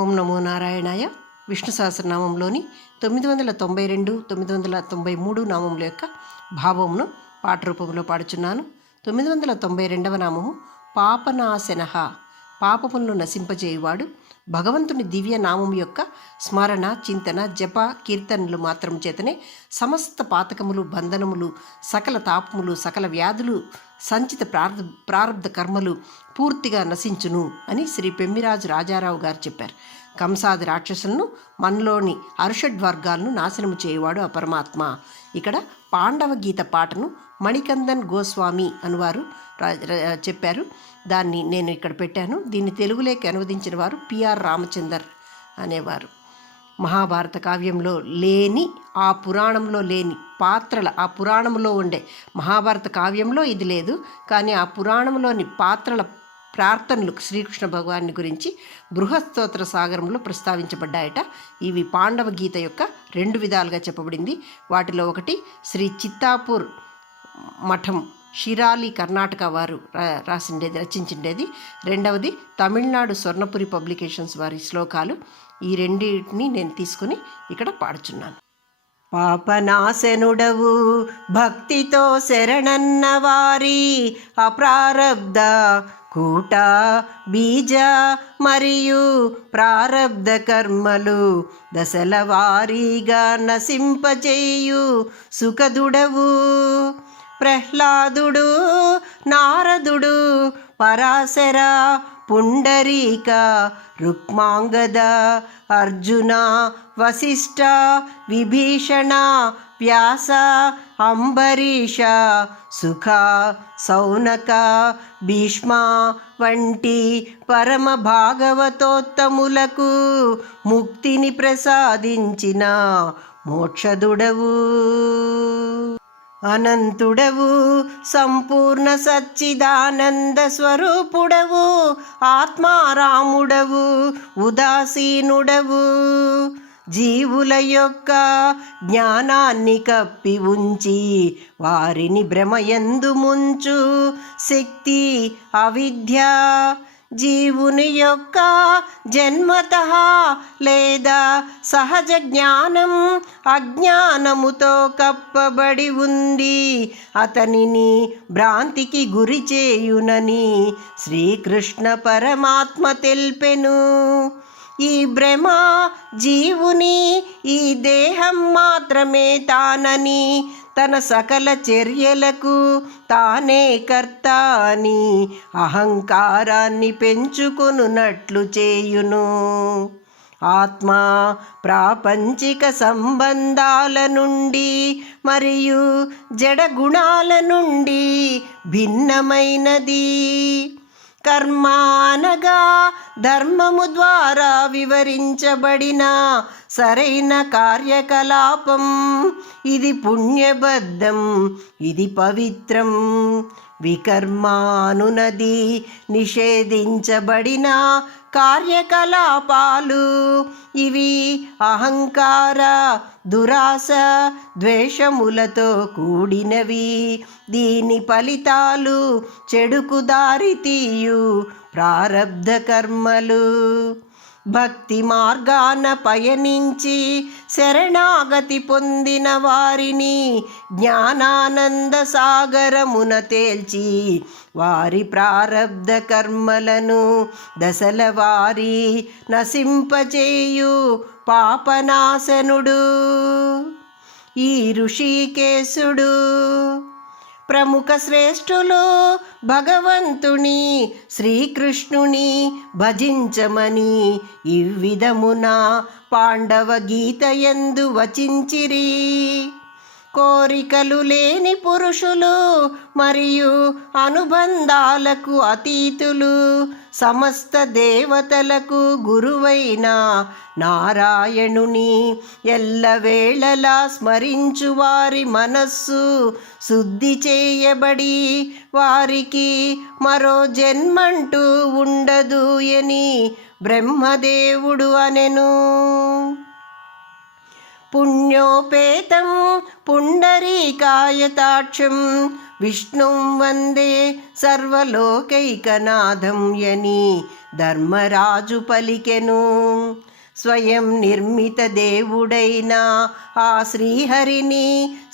ఓం నమో నారాయణాయ. విష్ణు సహస్రనామంలోని 992, 993 నామముల యొక్క భావమును పాట రూపంలో పాడుచున్నాను. 992వ నామము పాపనాశనః, పాపములను నశింపజేయువాడు. భగవంతుని దివ్య నామము యొక్క స్మరణ, చింతన, జప, కీర్తనలు మాత్రం చేతనే సమస్త పాతకములు, బంధనములు, సకల తాపములు, సకల వ్యాధులు, సంచిత ప్రారబ్ధ కర్మలు పూర్తిగా నశించును అని శ్రీ పెమ్మిరాజు రాజారావు గారు చెప్పారు. కంసాది రాక్షసులను, మనలోని అరుషడ్వర్గాలను నాశనము చేయువాడు ఆ పరమాత్మ. ఇక్కడ పాండవ గీత పాటను మణికందన్ గోస్వామి అనువారు చెప్పారు. దాన్ని నేను ఇక్కడ పెట్టాను. దీన్ని తెలుగులోకి అనువదించిన వారు పిఆర్ రామచందర్ అనేవారు. మహాభారత కావ్యంలో లేని, ఆ పురాణంలో లేని పాత్రల, ఆ పురాణంలో ఉండే మహాభారత కావ్యంలో ఇది లేదు, కానీ ఆ పురాణంలోని పాత్రల ప్రార్థనలు శ్రీకృష్ణ భగవాన్ని గురించి బృహస్తోత్ర సాగరంలో ప్రస్తావించబడ్డాయట. ఇవి పాండవ గీత యొక్క 2 విధాలుగా చెప్పబడింది. వాటిలో ఒకటి శ్రీ చిత్తాపూర్ మఠం, షిరాలి, కర్ణాటక వారు రచించిండేది. రెండవది తమిళనాడు స్వర్ణపురి పబ్లికేషన్స్ వారి శ్లోకాలు. ఈ రెండింటిని నేను తీసుకుని ఇక్కడ పాడుచున్నాను. పాపనాశనుడవు భక్తితో శరణన్న వారి అప్రారబ్ధ కూట బీజ మరియు ప్రారబ్ధ కర్మలు దశల వారీగా నశింపచేయు సుఖదుడవు. ప్రహ్లాదుడు, నారదుడు, పరాశర, పుండరీక, రుక్మాంగద, అర్జున, వశిష్ఠ, విభీషణ, వ్యాస, అంబరీష, సుఖ, సౌనక, భీష్మ వంటి పరమ భాగవతోత్తములకు ముక్తిని ప్రసాదించిన మోక్షదుడవు. అనంతుడవు, సంపూర్ణ సచ్చిదానంద స్వరూపుడవు, ఆత్మారాముడవు, ఉదాసీనుడవు. జీవుల యొక్క జ్ఞానాన్ని కప్పి ఉంచి వారిని భ్రమయందు ముంచు శక్తి అవిద్య. జీవుని యొక్క జన్మతః లేదా సహజ జ్ఞానం అజ్ఞానముతో కప్పబడి ఉంది, అతనిని భ్రాంతికి గురి చేయునని శ్రీకృష్ణ పరమాత్మ తెల్పెను. ఈ భ్రమ జీవుని ఈ దేహం మాత్రమే తానని, తన సకల చర్యలకు తానే కర్త అని అహంకారాన్ని పెంచుకొనున్నట్లు చేయును. ఆత్మ ప్రాపంచిక సంబంధాల నుండి మరియు జడ గుణాల నుండి భిన్నమైనది. కర్మ అనగా ధర్మము ద్వారా వివరించబడిన సరైన కార్యకలాపం. ఇది పుణ్యబద్ధం, ఇది పవిత్రం. వికర్మానునది నిషేధించబడిన కార్యకలాపాలు. ఇవి అహంకార, దురాశ, ద్వేషములతో కూడినవి. దీని ఫలితాలు చెడుకు దారితీయు ప్రారబ్ధ కర్మలు. భక్తి మార్గాన పయనించి శరణాగతి పొందిన వారిని జ్ఞానానంద సాగరమున తేల్చి వారి ప్రారబ్ధ కర్మలను దశల వారి నశింపచేయు పాపనాశనుడు ఈ ఋషికేశుడు. ప్రముఖ శ్రేష్ఠులు భగవంతుని శ్రీకృష్ణుని భజించమని ఈ విధమున పాండవ గీత యందు వచించిరి. కోరికలు లేని పురుషులు మరియు అనుబంధాలకు అతీతులు, సమస్త దేవతలకు గురువైన నారాయణుని ఎల్లవేళలా స్మరించు వారి మనస్సు శుద్ధి చేయబడి వారికి మరో జన్మంటూ ఉండదు అని బ్రహ్మదేవుడు అనెను. పుణ్యోపేతం పుండరీకాయతాక్షం విష్ణుం వందే సర్వలోకైకనాథం యని ధర్మరాజు పలికెను. స్వయం నిర్మిత దేవుడైన ఆ శ్రీహరిని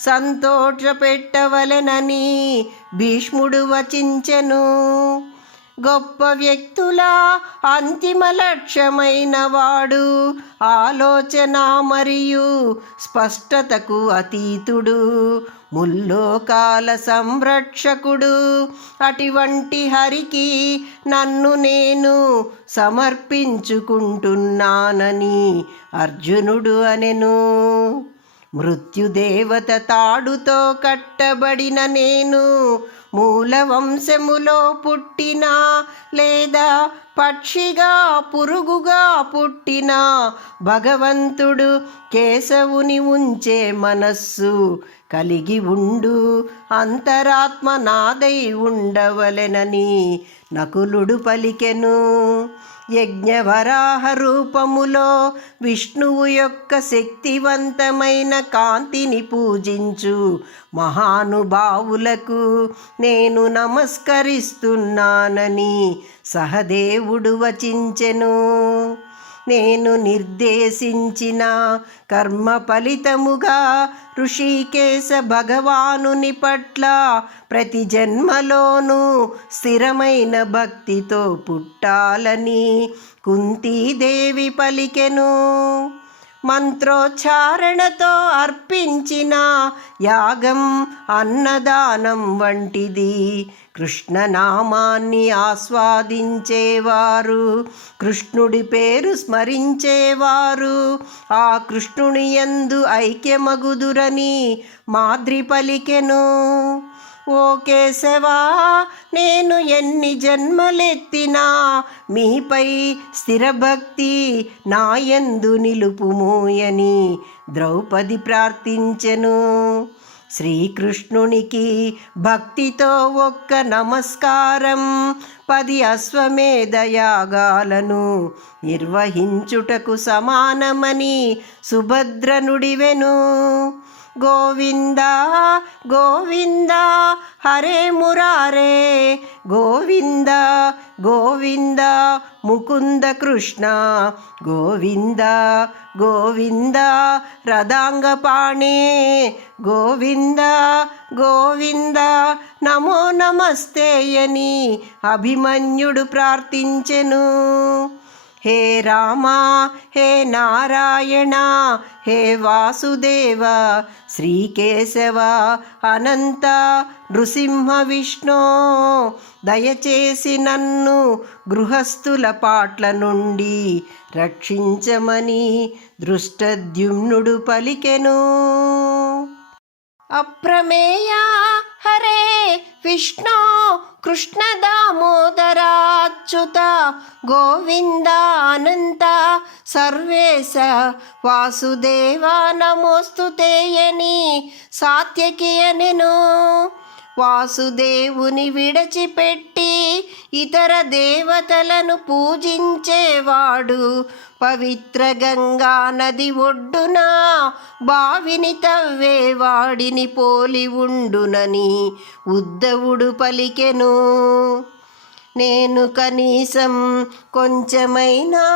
సంతోషపెట్టవలెనని భీష్ముడు వచించెను. గొప్ప వ్యక్తుల అంతిమ లక్ష్యమైన వాడు, ఆలోచన మరియు స్పష్టతకు అతీతుడు, ముల్లోకాల సంరక్షకుడు. అటువంటి హరికి నన్ను నేను సమర్పించుకుంటున్నానని అర్జునుడు అనెను. మృత్యుదేవత తాడుతో కట్టబడిన నేను మూలవంశములో పుట్టిన లేదా పక్షిగా పురుగుగా పుట్టిన భగవంతుడు కేశవుని ఉంచే మనస్సు కలిగి ఉండు అంతరాత్మ నాదై ఉండవలెనని నకులుడు పలికెను. యజ్ఞవరాహ రూపములో విష్ణువు యొక్క శక్తివంతమైన కాంతిని పూజించు మహానుభావులకు నేను నమస్కరిస్తున్నానని సహదేవుడు వచించెను. నేను నిర్దేశించిన కర్మ ఫలితముగా ఋషికేశ భగవానుని పట్ల ప్రతి జన్మలోనూ స్థిరమైన భక్తితో పుట్టాలని కుంతీదేవి పలికెను. మంత్రోచ్చారణతో అర్పించిన యాగం అన్నదానం వంటిది. కృష్ణనామాన్ని ఆస్వాదించేవారు, కృష్ణుడి పేరు స్మరించేవారు ఆ కృష్ణుని యందు ఐక్యమగుదురని మాద్రి పలికెను. ఓ కేశవా, నేను ఎన్ని జన్మలెత్తినా మీపై స్థిరభక్తి నాయందు నిలుపుమోయని ద్రౌపది ప్రార్థించెను. శ్రీకృష్ణునికి భక్తితో ఒక్క నమస్కారం 10 అశ్వమేధ యాగాలను నిర్వహించుటకు సమానమని సుభద్ర నుడివెను. గోవింద గోవింద హరే మురారే, గోవింద గోవింద ముకుంద కృష్ణ, గోవింద గోవింద రదాంగపాణే, గోవింద గోవింద నమో నమస్తేయని అభిమన్యుడు ప్రార్థించెను. హే రామ, హే నారాయణ, హే వాసుదేవ, శ్రీకేశవ, అనంత నృసింహ విష్ణు, దయచేసి నన్ను గృహస్థుల పాట్ల నుండి రక్షించమని దృష్టద్యుమ్నుడు పలికెను. అప్రమేయ హరే విష్ణు కృష్ణ దామోదరాచ్యుత, గోవింద అనంత సర్వేశ వాసుదేవ నమోస్తుతేయని సాత్యకి అనెను. వాసుదేవుని విడచిపెట్టి ఇతర దేవతలను పూజించేవాడు పవిత్ర గంగా నది ఒడ్డున బావిని తవ్వేవాడిని పోలి ఉండునని ఉద్ధవుడు పలికెను. నేను కనీసం కొంచెమైనా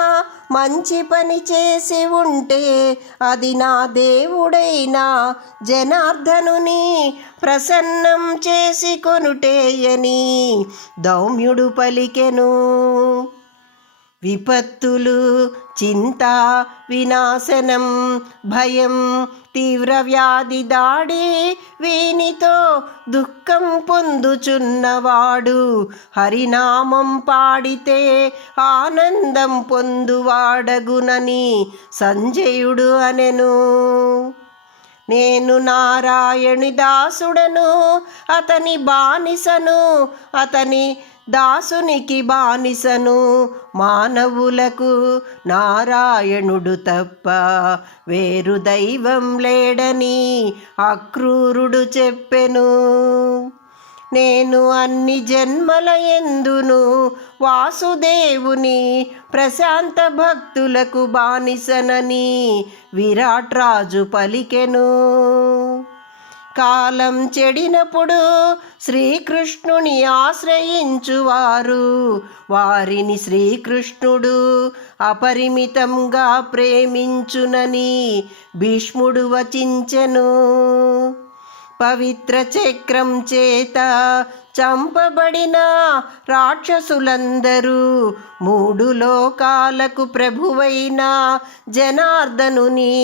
మంచి పని చేసి ఉంటే అది నా దేవుడైన జనార్దనుని ప్రసన్నం చేసి కొనుటేయని దౌమ్యుడు పలికెను. విపత్తులు, చింత, వినాశనం, భయం, తీవ్ర వ్యాధి దాడి వీనితో దుఃఖం పొందుచున్నవాడు హరినామం పాడితే ఆనందం పొందువాడగునని సంజయుడు అనెను. నేను నారాయణి దాసుడను, అతని బానిసను, అతని దాసునికి బానిసను. మానవులకు నారాయణుడు తప్ప వేరు దైవం లేడని అక్రూరుడు చెప్పెను. నేను అన్ని జన్మల యందును వాసుదేవుని ప్రశాంత భక్తులకు బానిసనని విరాట్ రాజు పలికెను. కాలం చెడినప్పుడు శ్రీకృష్ణుని ఆశ్రయించువారు వారిని శ్రీకృష్ణుడు అపరిమితంగా ప్రేమించునని భీష్ముడు వచించెను. పవిత్ర చక్రం చేత చంపబడిన రాక్షసులందరూ మూడు లోకాలకు ప్రభువైన జనార్దనుని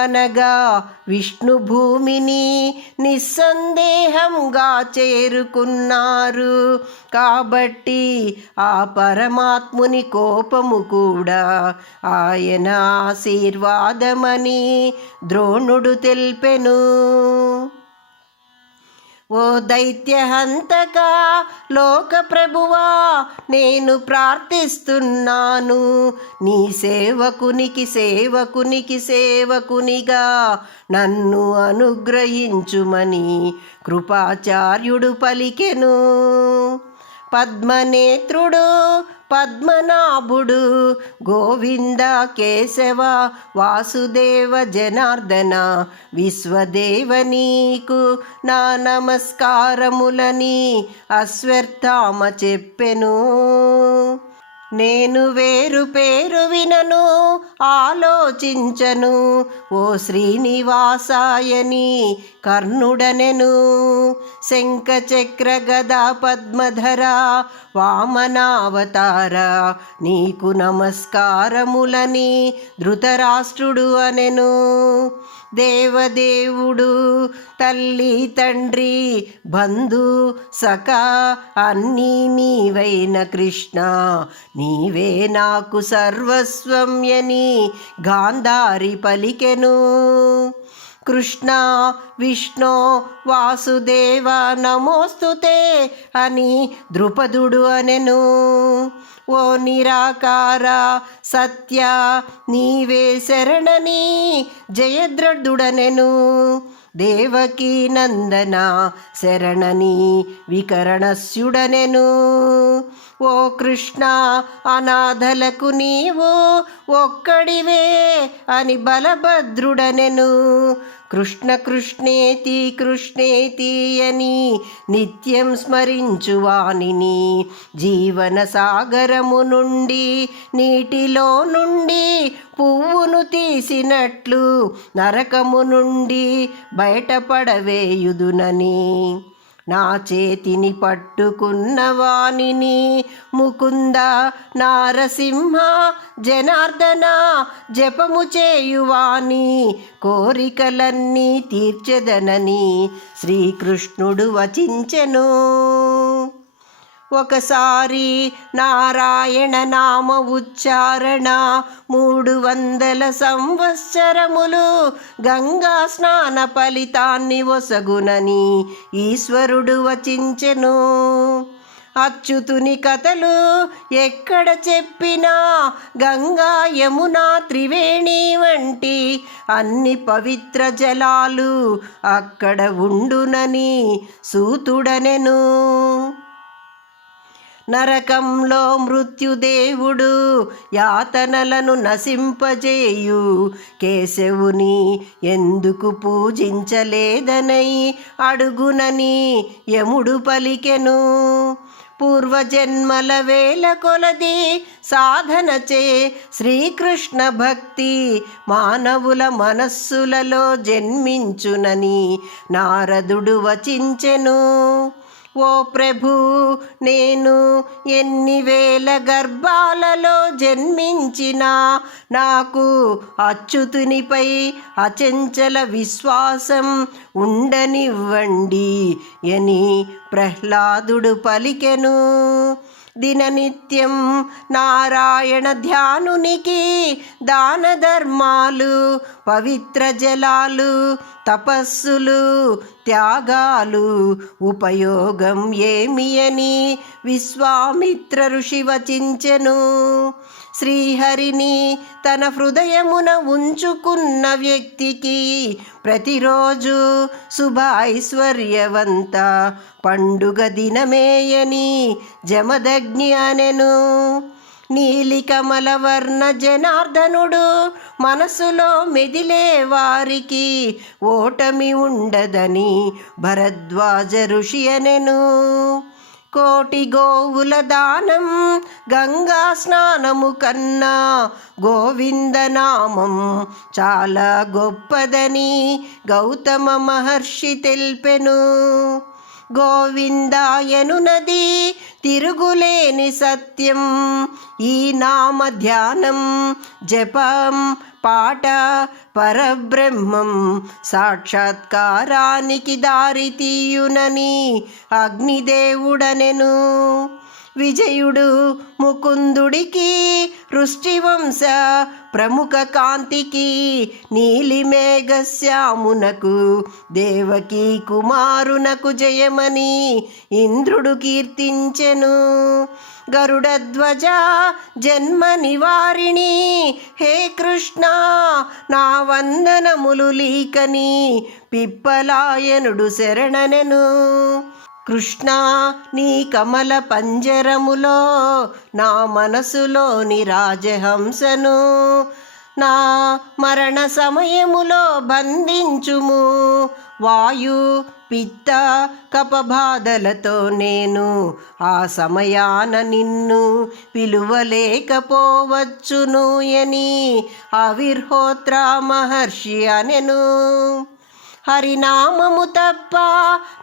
అనగా విష్ణు భూమిని నిస్సందేహంగా చేరుకున్నారు. కాబట్టి ఆ పరమాత్ముని కోపము కూడా ఆయన ఆశీర్వాదమని ద్రోణుడు తెల్పెను. ఓ దైత్యహంతక లోక ప్రభువా, నేను ప్రార్థిస్తున్నాను నీ సేవకునికి సేవకునిగా నన్ను అనుగ్రహించుమని కృపాచార్యుడు పలికెను. పద్మనేత్రుడు పద్మనాభుడు గోవింద కేశవ వాసుదేవ జనార్దన విశ్వదేవ నీకు నా నమస్కారములని అశ్వత్థామ చెప్పెను. నేను వేరు పేరు వినను ఆలోచించను ఓ శ్రీనివాసాయని కర్ణుడనెను. శంఖ చక్ర గదా పద్మధర వామనావతార నీకు నమస్కారములని ధృతరాష్ట్రుడు అనెను. దేవదేవుడు తల్లి తండ్రి బంధు సఖ అన్నీ నీవైన కృష్ణ నీవే నాకు సర్వస్వం అని గాంధారి పలికెను. కృష్ణ విష్ణు వాసుదేవ నమోస్తుతే అని ద్రుపదుడు అనెను. ఓ నిరాకార సత్య నీవే శరణని జయద్రథుడనెను. దేవకీ నందన శరణని వికరణస్యుడనెను. ఓ కృష్ణ అనాథలకు నీవు ఒక్కడివే అని బలభద్రుడనెను. కృష్ణ కృష్ణేతి కృష్ణేతి అని నిత్యం స్మరించువానిని జీవన సాగరము నుండి నీటిలో నుండి పువ్వును తీసినట్లు నరకము నుండి బయటపడవేయుదునని నా చేతిని పట్టుకున్న వానిని ముకుంద నారసింహ జనార్దన జపము చేయువాని కోరికలన్నీ తీర్చెదనని శ్రీకృష్ణుడు వచించెను. ఒకసారి నారాయణ నామ ఉచ్చారణ 300 సంవత్సరములు గంగా స్నాన ఫలితాన్ని ఒసగునని ఈశ్వరుడు వచించెను. అచ్యుతుని కథలు ఎక్కడ చెప్పినా గంగా యమున త్రివేణి వంటి అన్ని పవిత్ర జలాలు అక్కడ ఉండునని సూతుడనెను. నరకంలో మృత్యుదేవుడు యాతనలను నశింపజేయు కేశవుని ఎందుకు పూజించలేదనై అడుగునని యముడు పలికెను. పూర్వజన్మల వేల కొలది సాధనచే శ్రీకృష్ణ భక్తి మానవుల మనస్సులలో జన్మించునని నారదుడు వచించెను. ఓ ప్రభు, నేను ఎన్ని వేల గర్భాలలో జన్మించినా నాకు అచ్యుతునిపై అచంచల విశ్వాసం ఉండనివ్వండి అని ప్రహ్లాదుడు పలికెను. దిననిత్యం నారాయణ ధ్యానునికి దాన ధర్మాలు పవిత్ర జలాలు తపస్సులు త్యాగాలు ఉపయోగం ఏమి అని విశ్వామిత్ర ఋషి వచించెను. శ్రీహరిని తన హృదయమున ఉంచుకున్న వ్యక్తికి ప్రతిరోజు శుభ ఐశ్వర్యవంత పండుగ దినమేయని జమదగ్ని అనెను. నీలి కమల వర్ణ జనార్దనుడు మనసులో మెదిలే వారికి ఓటమి ఉండదని భరద్వాజ ఋషి అనెను. కోటి గోవుల దానం గంగా స్నానము కన్నా గోవిందనామం చాలా గొప్పదని గౌతమ మహర్షి తెల్పెను. గోవిందాయనునది తిరుగులేని సత్యం. ఈ నామ ధ్యానం జపం పాట పరబ్రహ్మం సాక్షాత్కారానికి దారితీయునని అగ్నిదేవుడనెను. విజయుడు ముకుందుడికి వృష్టివంశ ప్రముఖ కాంతికి నీలిమేఘశ్యామునకు దేవకీ కుమారునకు జయమని ఇంద్రుడు కీర్తించెను. గరుడధ్వజ జన్మ నివారిణి హే కృష్ణ నా వందనములు లీకని పిప్పలాయనుడు శరణనెను. కృష్ణ నీ కమల పంజరములో నా మనసులోని రాజహంసను నా మరణ సమయములో బంధించుము. వాయు పిత్త కపబాధలతో నేను ఆ సమయాన నిన్ను పిలువలేకపోవచ్చును అని అవిర్హోత్ర మహర్షి అనెను. హరినామము తప్ప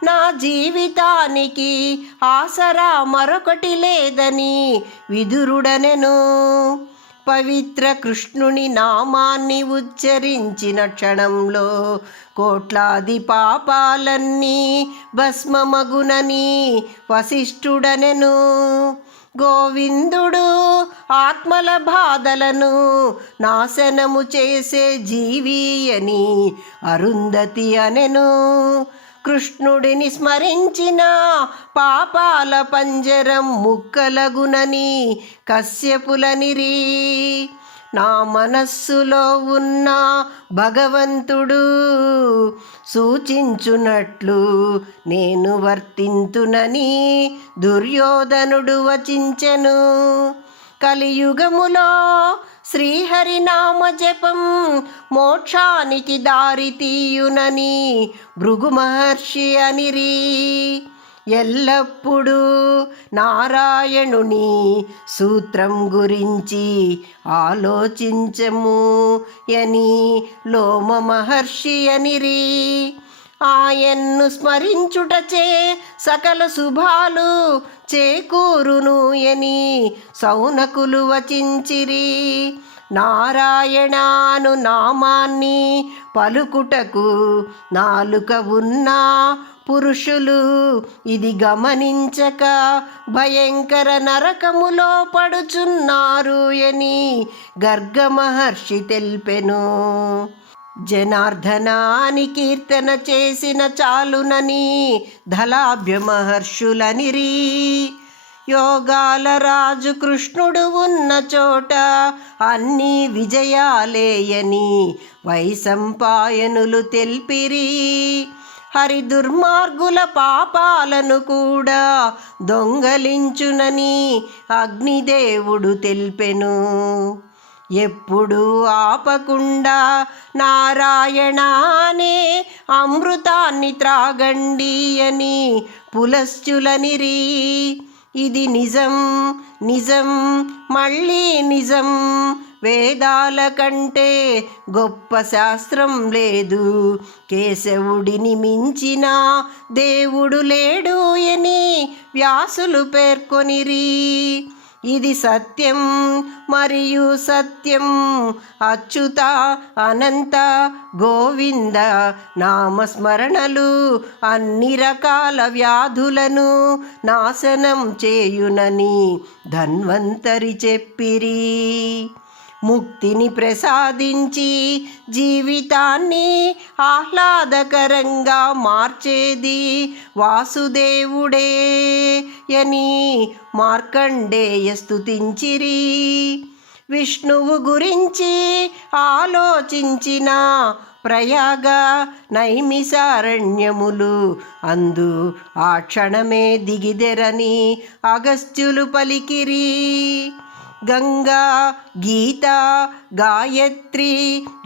నా జీవితానికి ఆసరా మరొకటి లేదని విదురుడనెను. పవిత్ర కృష్ణుని నామాన్ని ఉచ్చరించిన క్షణంలో కోట్లాది పాపాలన్నీ భస్మమగునని వశిష్ఠుడనెను. గోవిందుడు ఆత్మల బాధలను నాశనము చేసే జీవి అని అరుంధతి అనెను. కృష్ణుడిని స్మరించిన పాపాల పంజరం ముక్కలగునని కశ్యపులనిరి. నా మనస్సులో ఉన్న భగవంతుడు సూచించునట్లు నేను వర్తింతునని దుర్యోధనుడు వచించెను. కలియుగములో శ్రీహరినామ జపం మోక్షానికి దారితీయునని భృగు మహర్షి అనిరి. ఎల్లప్పుడూ నారాయణుని సూత్రం గురించి ఆలోచించము అని లోమ మహర్షి అనిరి. ఆయన్ను స్మరించుటచే సకల శుభాలు చేకూరును అని సౌనకులు వచించిరి. నారాయణాను నామాన్ని పలుకుటకు నాలుక ఉన్న పురుషులు ఇది గమనించక భయంకర నరకములో పడుచున్నారు అని గర్గ మహర్షి తెల్పెను. జనార్దనాని కీర్తన చేసిన చాలునని ధలాభ్య మహర్షులనిరి. యోగాల రాజు కృష్ణుడు ఉన్న చోట అన్ని విజయాలేయని వైశంపాయనులు తెల్పిరి. హరి దుర్మార్గుల పాపాలను కూడా దొంగలించునని అగ్నిదేవుడు తెల్పెను. ఎప్పుడు ఆపకుండా నారాయణానే అమృతాన్ని త్రాగండి అని పులశ్చులనిరి. ఇది నిజం నిజం మళ్ళీ నిజం. వేదాల కంటే గొప్ప శాస్త్రం లేదు. కేశవుడిని మించిన దేవుడు లేడు అని వ్యాసులు పేర్కొనిరి. ఇది సత్యం మరియు సత్యం. అచ్యుత అనంత గోవింద నామస్మరణలు అన్ని రకాల వ్యాధులను నాశనం చేయునని ధన్వంతరి చెప్పిరి. ముక్తిని ప్రసాదించి జీవితాన్ని ఆహ్లాదకరంగా మార్చేది వాసుదేవుడే అని మార్కండేయ స్తుతించిరి. విష్ణువు గురించి ఆలోచించిన ప్రయాగ నైమిసారణ్యములు అందు ఆ క్షణమే దిగిదెరని అగస్త్యులు పలికిరి. గంగా, గీత, గాయత్రి,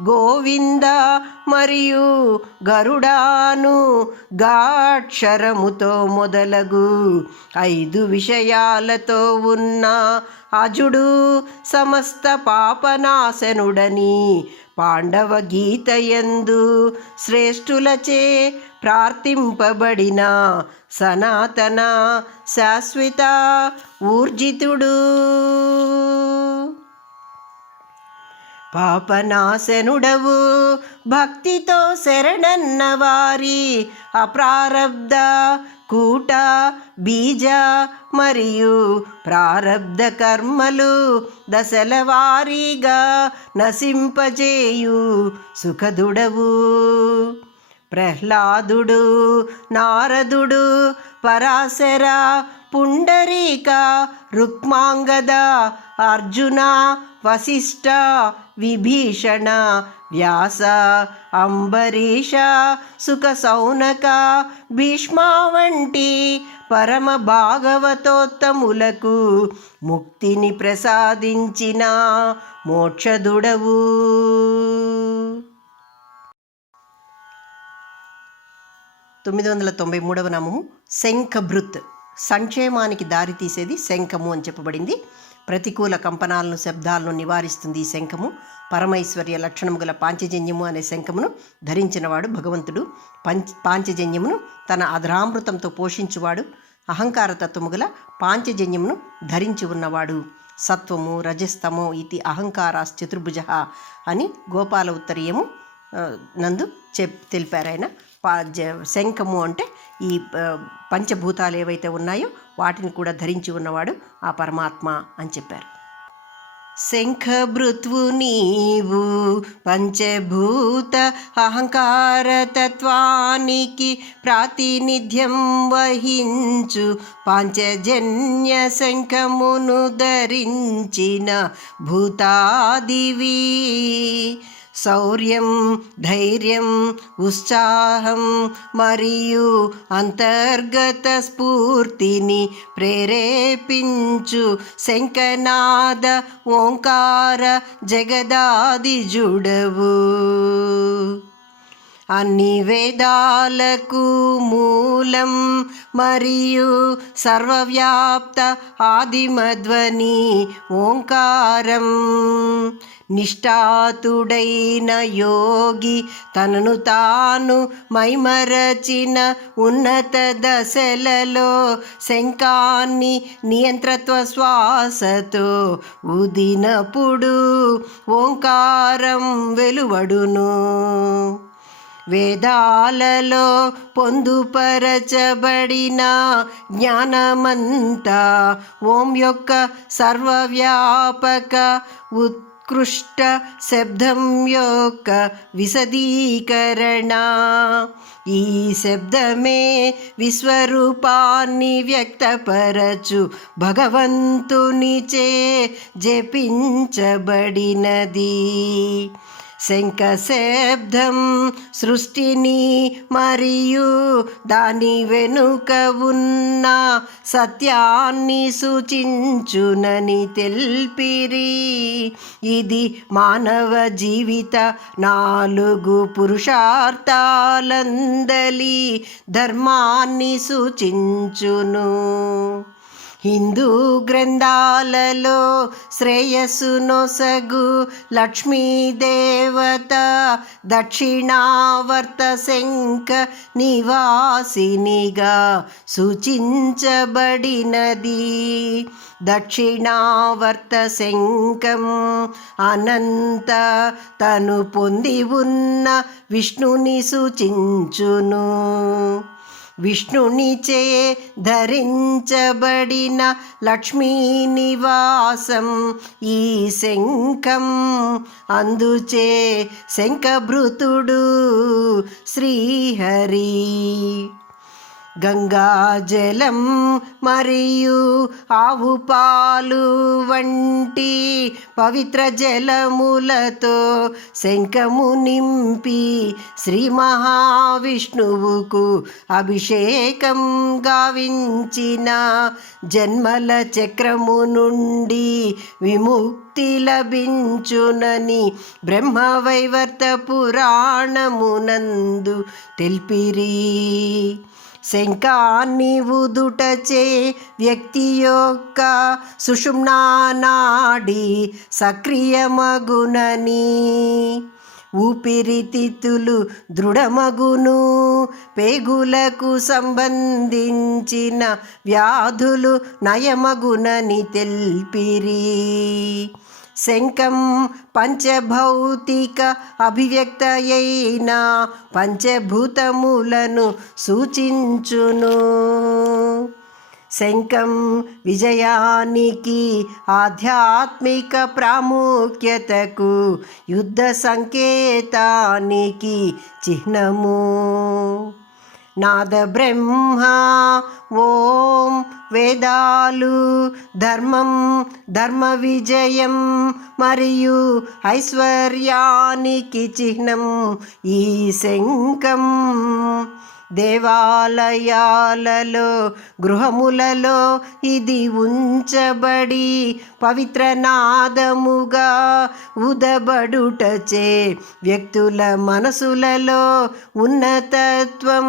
గోవింద మరియు గరుడాను గాక్షరముతో మొదలగు 5 విషయాలతో ఉన్న అజుడు సమస్త పాపనాశనుడని పాండవ గీతయందు శ్రేష్ఠులచే ప్రార్థింపబడిన సనాతన శాశ్వత ఊర్జితుడు. పాపనాశనుడవు భక్తితో శరణన్న వారి అప్రారబ్ధ కూట బీజ మరియు ప్రారబ్ధ కర్మలు దశల వారీగా నశింపజేయు సుఖదుడవు. ప్రహ్లాదుడు, నారదుడు, పరాశర, పుండరీక, రుక్మాంగద, అర్జున, వశిష్ఠ, విభీషణ, వ్యాస, అంబరీష, సుఖ, సౌనక, భీష్మ వంటి పరమ భాగవతోత్తములకు ముక్తిని ప్రసాదించిన మోక్షదుడవు. 993వ నామము శంఖభృత్. సంక్షేమానికి దారితీసేది శంఖము అని చెప్పబడింది. ప్రతికూల కంపనాలను, శబ్దాలను నివారిస్తుంది ఈ శంఖము. పరమైశ్వర్య లక్షణము గల పాంచజన్యము అనే శంఖమును ధరించినవాడు భగవంతుడు. పాంచజన్యమును తన అధరామృతంతో పోషించువాడు. అహంకారతత్వము గల పాంచజన్యమును ధరించి ఉన్నవాడు. సత్వము రజస్తమో ఇది అహంకారాశ్చతుర్భుజ అని గోపాల ఉత్తరీయము నందు తెలిపారు ఆయన. శంఖము అంటే ఈ పంచభూతాలు ఏవైతే ఉన్నాయో వాటిని కూడా ధరించి ఉన్నవాడు ఆ పరమాత్మ అని చెప్పారు. శంఖభృత్వు నీవు పంచభూత అహంకార తత్వానికి ప్రాతినిధ్యం వహించు పాంచజన్య శంఖమును ధరించిన భూతాదివి. శౌర్యం, ధైర్యం, ఉత్సాహం మరియు అంతర్గత స్ఫూర్తిని ప్రేరేపించు శంఖనాద ఓంకార జగదాదిజుడవు. అన్ని వేదాలకు మూలం మరియు సర్వవ్యాప్త ఆదిమధ్వని ఓంకారం. నిష్ఠాతుడైన యోగి తనను తాను మైమరచిన ఉన్నత దశలలో శంఖాన్ని నియంత్రత్వ శ్వాసతో ఊదినప్పుడు ఓంకారం వెలువడును. వేదాలలో పొందుపరచబడిన జ్ఞానమంతా ఓం యొక్క సర్వవ్యాపక ఉత్కృష్ట శబ్దం యొక్క విశదీకరణ. ఈ శబ్దమే విశ్వరూపాన్ని వ్యక్తపరచు భగవంతునిచే జపించబడినది. శంఖ శబ్దం సృష్టిని మరియు దాని వెనుక ఉన్న సత్యాన్ని సూచించునని తెల్పిరి. ఇది మానవ జీవిత 4 పురుషార్థాలందలి ధర్మాన్ని సూచించును. హిందూ గ్రంథాలలో శ్రేయస్సునొసగు లక్ష్మీదేవత దక్షిణావర్త శంఖ నివాసినిగా సూచించబడినది. దక్షిణావర్త శంఖం అనంత తను పొంది ఉన్న విష్ణుని సూచించును. విష్ణునిచే ధరించబడిన లక్ష్మీ నివాసం ఈ శంఖం. అందుచే శంఖభృతుడు శ్రీహరి. గంగాజలం మరియు ఆవు పాలు వంటి పవిత్ర జలములతో శంఖము నింపి శ్రీ మహావిష్ణువుకు అభిషేకం గావించిన జన్మల చక్రము నుండి విముక్తి లభించునని బ్రహ్మవైవర్త పురాణమునందు తెలిపిరి. శంఖాన్ని ఊదుటచే వ్యక్తి యొక్క సుషుమ్నా నాడి సక్రియమగునని, ఊపిరితిత్తులు దృఢమగును, పేగులకు సంబంధించిన వ్యాధులు నయమగునని తెల్పిరి. శంఖం పంచభౌతిక అభివ్యక్తయైన పంచభూతములను సూచించును. శంఖం విజయానికి, ఆధ్యాత్మిక ప్రాముఖ్యతకు, యుద్ధ సంకేతానికి చిహ్నము. నాద బ్రహ్మ, ఓం వేదాలు, ధర్మం, ధర్మ విజయం మరియు ఐశ్వర్యానికి చిహ్నం ఈ శంఖం. దేవాలయాలలో, గృహములలో ఇది ఉంచబడి పవిత్ర నాదముగా ఉదబడుటచే వ్యక్తుల మనసులలో ఉన్నతత్వం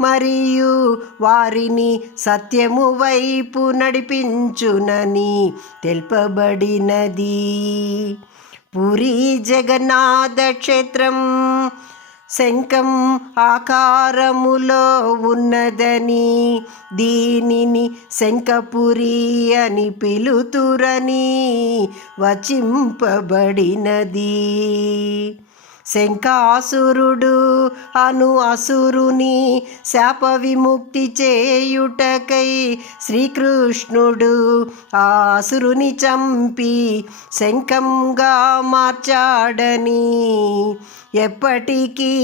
మరియు వారిని సత్యము వైపు నడిపించునని తెలుపబడినది. పూరీ జగన్నాథ క్షేత్రం శంఖం ఆకారములో ఉన్నదని, దీనిని శంఖపురి అని పిలుతురని వచింపబడినది. శంఖాసురుడు అను అసురుని శాప విముక్తి చేయుటకై శ్రీకృష్ణుడు ఆ అసురుని చంపి శంఖంగా మార్చాడని, ఎప్పటికీ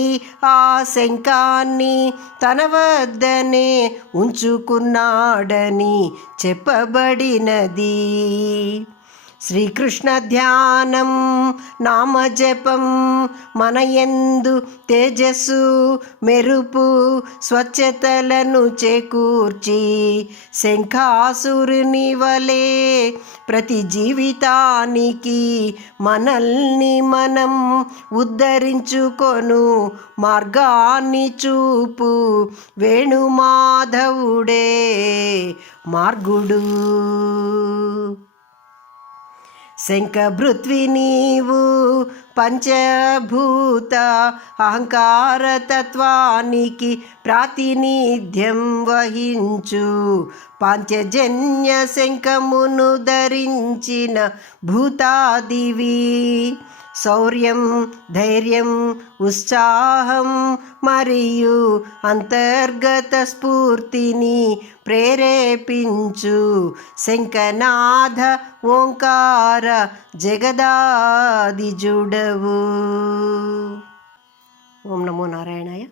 ఆ శంఖాన్ని తన వద్దనే ఉంచుకున్నాడని చెప్పబడినది. శ్రీకృష్ణ ధ్యానం, నామజపం మనయందు తేజస్సు, మెరుపు, స్వచ్ఛతలను చేకూర్చి శంఖాసురుని వలె ప్రతి జీవితానికి మనల్ని మనం ఉద్ధరించుకొను మార్గాన్ని చూపు వేణుమాధవుడే మార్గుడు. శంఖభృత్వి నీవు పంచభూత అహంకారతత్వానికి ప్రాతినిధ్యం వహించు పాంచజన్య శంఖమును ధరించిన భూతాదివి. శౌర్యం, ధైర్యం, ఉత్సాహం మరియు అంతర్గత స్ఫూర్తిని ప్రేరేపించు శంఖనాథ ఓంకార జగదాదిజుడవు. ఓం నమో నారాయణాయ.